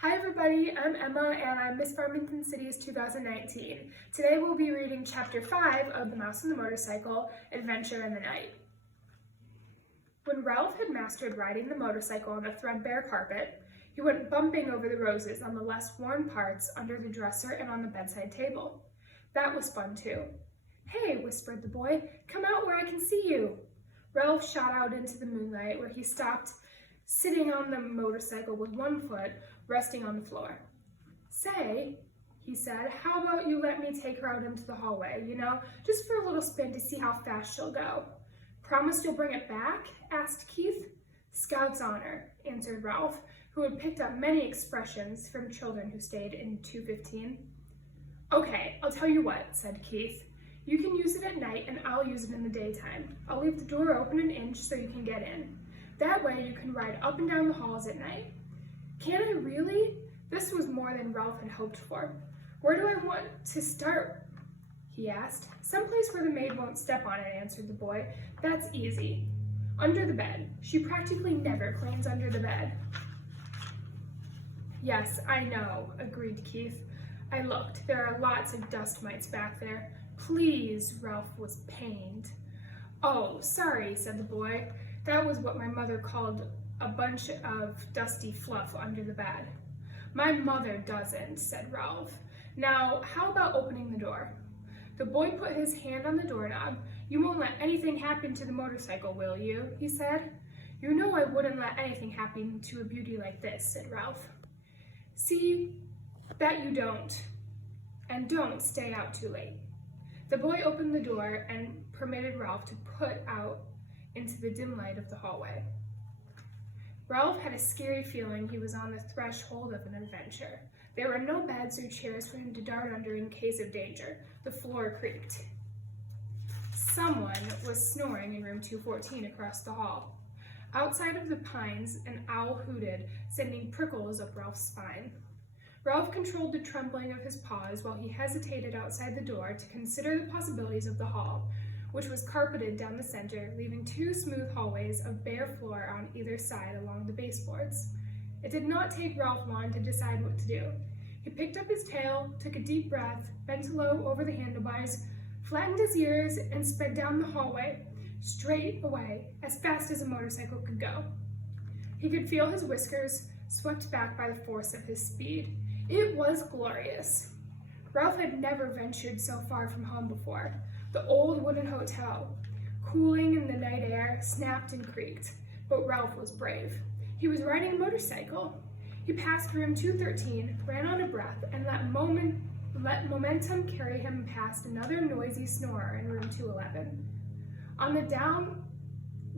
Hi everybody, I'm Emma and I'm Miss Farmington City's 2019. Today we'll be reading Chapter 5 of The Mouse and the Motorcycle, Adventure in the Night. When Ralph had mastered riding the motorcycle on the threadbare carpet, he went bumping over the roses on the less worn parts under the dresser and on the bedside table. That was fun too. "Hey," whispered the boy, "come out where I can see you." Ralph shot out into the moonlight where he stopped, sitting on the motorcycle with one foot resting on the floor. "Say," he said, "how about you let me take her out into the hallway, just for a little spin to see how fast she'll go." "Promise you'll bring it back?" asked Keith. "Scout's honor," answered Ralph, who had picked up many expressions from children who stayed in 215. "Okay, I'll tell you what," said Keith. "You can use it at night and I'll use it in the daytime. I'll leave the door open an inch so you can get in. That way you can ride up and down the halls at night." "Can I really?" This was more than Ralph had hoped for. "Where do I want to start?" he asked. "Someplace where the maid won't step on it," answered the boy. "That's easy. Under the bed. She practically never cleans under the bed." "Yes, I know," agreed Keith. "I looked. There are lots of dust mites back there." "Please," Ralph was pained. "Oh, sorry," said the boy. "That was what my mother called a bunch of dusty fluff under the bed." "My mother doesn't," said Ralph. "Now, how about opening the door?" The boy put his hand on the doorknob. "You won't let anything happen to the motorcycle, will you?" he said. "You know I wouldn't let anything happen to a beauty like this," said Ralph. "See that you don't. And don't stay out too late." The boy opened the door and permitted Ralph to put out into the dim light of the hallway. Ralph had a scary feeling he was on the threshold of an adventure. There were no beds or chairs for him to dart under in case of danger. The floor creaked. Someone was snoring in room 214 across the hall. Outside of the pines, an owl hooted, sending prickles up Ralph's spine. Ralph controlled the trembling of his paws while he hesitated outside the door to consider the possibilities of the hall, which was carpeted down the center, leaving two smooth hallways of bare floor on either side along the baseboards. It did not take Ralph long to decide what to do. He picked up his tail, took a deep breath, bent low over the handlebars, flattened his ears, and sped down the hallway, straight away, as fast as a motorcycle could go. He could feel his whiskers swept back by the force of his speed. It was glorious. Ralph had never ventured so far from home before. The old wooden hotel, cooling in the night air, snapped and creaked, but Ralph was brave. He was riding a motorcycle. He passed room 213, ran on a breath, and let momentum carry him past another noisy snorer in room 211. On the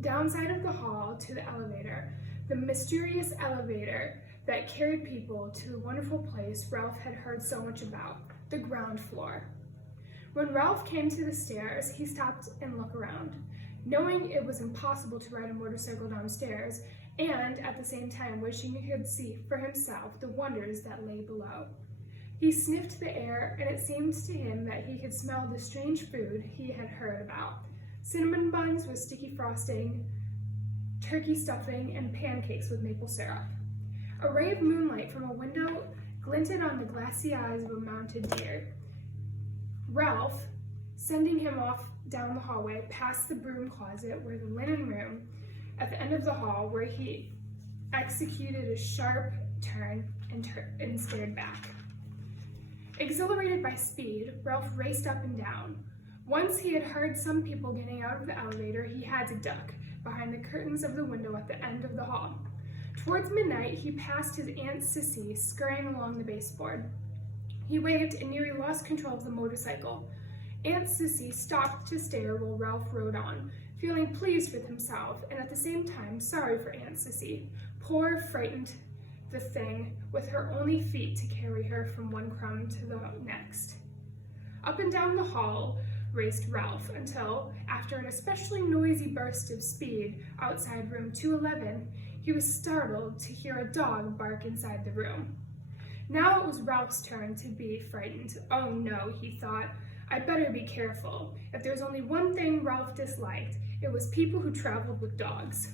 downside of the hall to the elevator, the mysterious elevator that carried people to the wonderful place Ralph had heard so much about, the ground floor. When Ralph came to the stairs, he stopped and looked around, knowing it was impossible to ride a motorcycle downstairs, and at the same time wishing he could see for himself the wonders that lay below. He sniffed the air, and it seemed to him that he could smell the strange food he had heard about: cinnamon buns with sticky frosting, turkey stuffing, and pancakes with maple syrup. A ray of moonlight from a window glinted on the glassy eyes of a mounted deer. Ralph, sending him off down the hallway past the broom closet where the linen room at the end of the hall, where he executed a sharp turn and stared back. Exhilarated by speed, Ralph raced up and down. Once he had heard some people getting out of the elevator, he had to duck behind the curtains of the window at the end of the hall. Towards midnight, he passed his Aunt Sissy scurrying along the baseboard. He waved and nearly lost control of the motorcycle. Aunt Sissy stopped to stare while Ralph rode on, feeling pleased with himself and at the same time sorry for Aunt Sissy. Poor, frightened the thing, with her only feet to carry her from one crumb to the next. Up and down the hall raced Ralph until, after an especially noisy burst of speed outside room 211, he was startled to hear a dog bark inside the room. Now it was Ralph's turn to be frightened. "Oh no," he thought, "I'd better be careful." If there was only one thing Ralph disliked, it was people who traveled with dogs.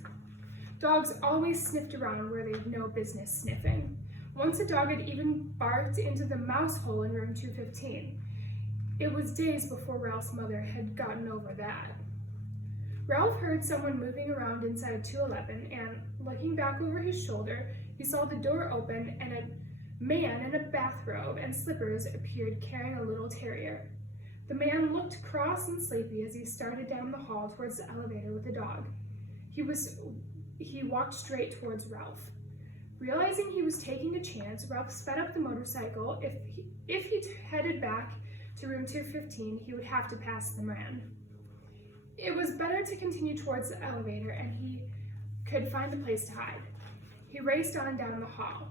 Dogs always sniffed around where they had no business sniffing. Once a dog had even barked into the mouse hole in room 215. It was days before Ralph's mother had gotten over that. Ralph heard someone moving around inside 211, and looking back over his shoulder, he saw the door open and a man in a bathrobe and slippers appeared carrying a little terrier. The man looked cross and sleepy as he started down the hall towards the elevator with the dog. He walked straight towards Ralph. Realizing he was taking a chance, Ralph sped up the motorcycle. If he headed back to room 215, he would have to pass the man. It was better to continue towards the elevator, and he could find a place to hide. He raced on down the hall.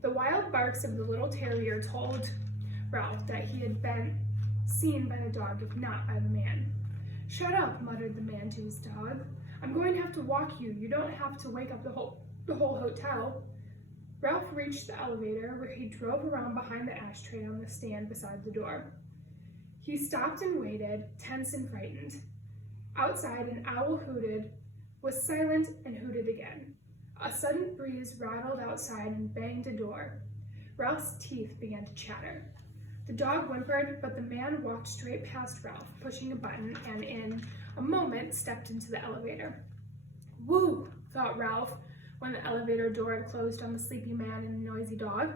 The wild barks of the little terrier told Ralph that he had been seen by the dog, if not by the man. "Shut up," muttered the man to his dog. "I'm going to have to walk you. You don't have to wake up the whole hotel." Ralph reached the elevator, where he drove around behind the ashtray on the stand beside the door. He stopped and waited, tense and frightened. Outside, an owl hooted, was silent, and hooted again. A sudden breeze rattled outside and banged a door. Ralph's teeth began to chatter. The dog whimpered, but the man walked straight past Ralph, pushing a button, and in a moment stepped into the elevator. "Woo," thought Ralph, when the elevator door had closed on the sleepy man and the noisy dog.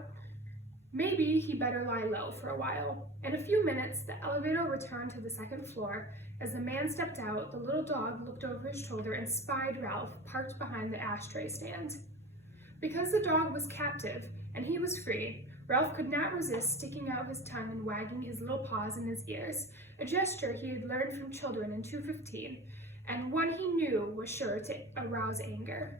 Maybe he better lie low for a while. In a few minutes, the elevator returned to the second floor. As the man stepped out, the little dog looked over his shoulder and spied Ralph parked behind the ashtray stand. Because the dog was captive and he was free, Ralph could not resist sticking out his tongue and wagging his little paws in his ears, a gesture he had learned from children in 215, and one he knew was sure to arouse anger.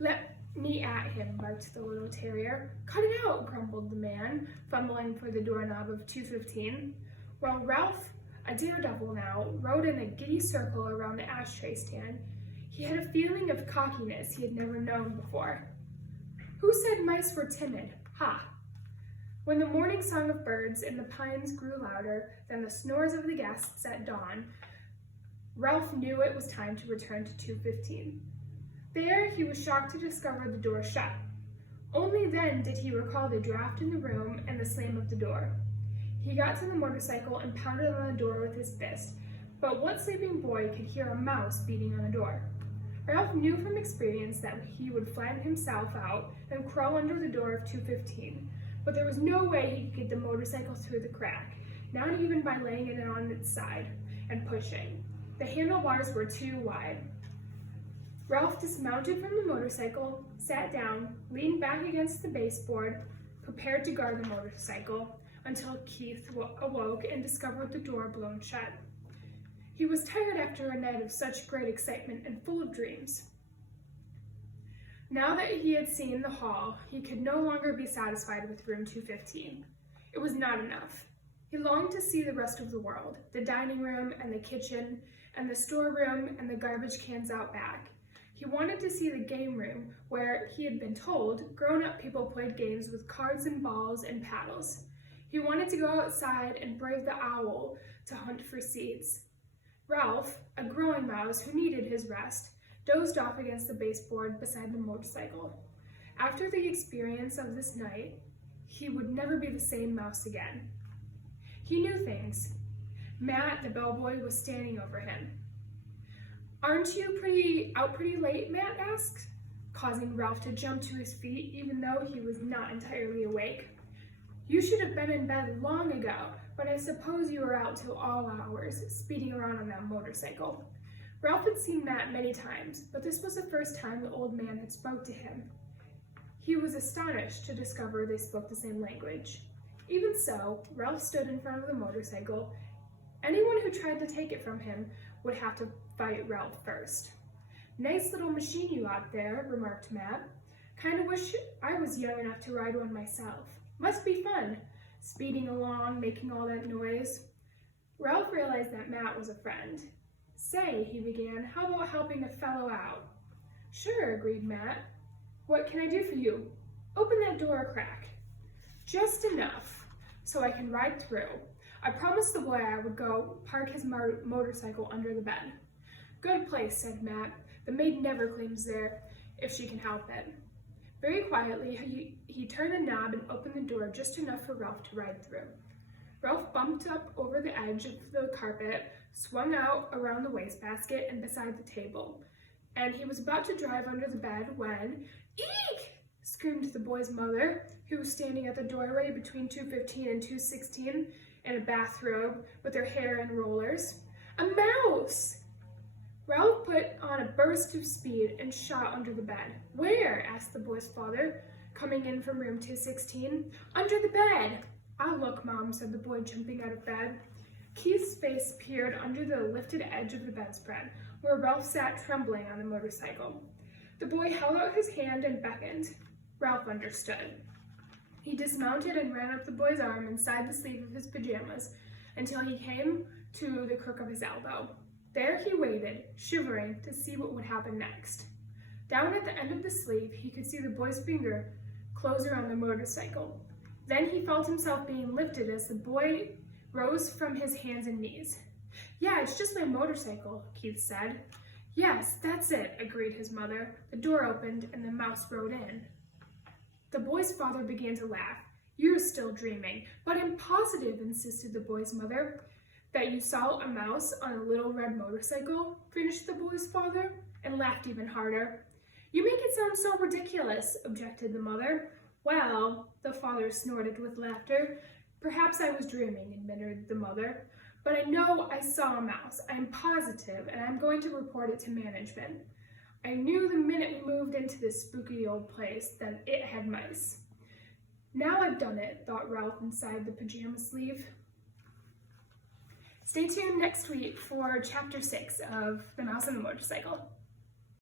"Let me at him," barked the little terrier. "Cut it out," grumbled the man, fumbling for the doorknob of 215. While Ralph, a daredevil now, rode in a giddy circle around the ashtray stand, he had a feeling of cockiness he had never known before. Who said mice were timid? Ha! When the morning song of birds in the pines grew louder than the snores of the guests at dawn, Ralph knew it was time to return to 215. There, he was shocked to discover the door shut. Only then did he recall the draft in the room and the slam of the door. He got to the motorcycle and pounded on the door with his fist, but what sleeping boy could hear a mouse beating on a door? Ralph knew from experience that he would flatten himself out and crawl under the door of 215, but there was no way he could get the motorcycle through the crack, not even by laying it on its side and pushing. The handlebars were too wide. Ralph dismounted from the motorcycle, sat down, leaned back against the baseboard, prepared to guard the motorcycle, until Keith awoke and discovered the door blown shut. He was tired after a night of such great excitement and full of dreams. Now that he had seen the hall, he could no longer be satisfied with room 215. It was not enough. He longed to see the rest of the world, the dining room and the kitchen and the storeroom and the garbage cans out back. He wanted to see the game room where, he had been told, grown-up people played games with cards and balls and paddles. He wanted to go outside and brave the owl to hunt for seeds. Ralph, a growing mouse who needed his rest, dozed off against the baseboard beside the motorcycle. After the experience of this night, he would never be the same mouse again. He knew things. Matt, the bellboy, was standing over him. "Aren't you out pretty late?" Matt asked, causing Ralph to jump to his feet even though he was not entirely awake. "You should have been in bed long ago, but I suppose you were out till all hours, speeding around on that motorcycle." Ralph had seen Matt many times, but this was the first time the old man had spoke to him. He was astonished to discover they spoke the same language. Even so, Ralph stood in front of the motorcycle. Anyone who tried to take it from him would have to fight Ralph first. "Nice little machine you got there," remarked Matt. "Kinda wish I was young enough to ride one myself. Must be fun, speeding along, making all that noise." Ralph realized that Matt was a friend. "Say," he began, "how about helping a fellow out?" "Sure," agreed Matt. "What can I do for you?" "Open that door a crack." "Just enough, so I can ride through. I promised the boy I would go park his motorcycle under the bed." "Good place," said Matt. "The maid never cleans there if she can help it." Very quietly, he turned the knob and opened the door just enough for Ralph to ride through. Ralph bumped up over the edge of the carpet, swung out around the wastebasket and beside the table, and he was about to drive under the bed when, "Eek!" screamed the boy's mother, who was standing at the doorway between 2:15 and 2:16 in a bathrobe with her hair in rollers. "A mouse!" Ralph put on a burst of speed and shot under the bed. "Where?" asked the boy's father, coming in from room 216. "Under the bed." "I'll look, Mom," said the boy, jumping out of bed. Keith's face peered under the lifted edge of the bedspread, where Ralph sat trembling on the motorcycle. The boy held out his hand and beckoned. Ralph understood. He dismounted and ran up the boy's arm inside the sleeve of his pajamas until he came to the crook of his elbow. There he waited, shivering, to see what would happen next. Down at the end of the sleeve, he could see the boy's finger close around the motorcycle. Then he felt himself being lifted as the boy rose from his hands and knees. "Yeah, it's just my motorcycle," Keith said. "Yes, that's it," agreed his mother. The door opened and the mouse rode in. The boy's father began to laugh. "You're still dreaming, but I'm positive," insisted the boy's mother. "That you saw a mouse on a little red motorcycle?" finished the boy's father, and laughed even harder. "You make it sound so ridiculous," objected the mother. "Well," the father snorted with laughter, "perhaps I was dreaming," admitted the mother. "But I know I saw a mouse. I'm positive, and I'm going to report it to management. I knew the minute we moved into this spooky old place that it had mice." "Now I've done it," thought Ralph inside the pajama sleeve. Stay tuned next week for Chapter 6 of The Mouse and the Motorcycle.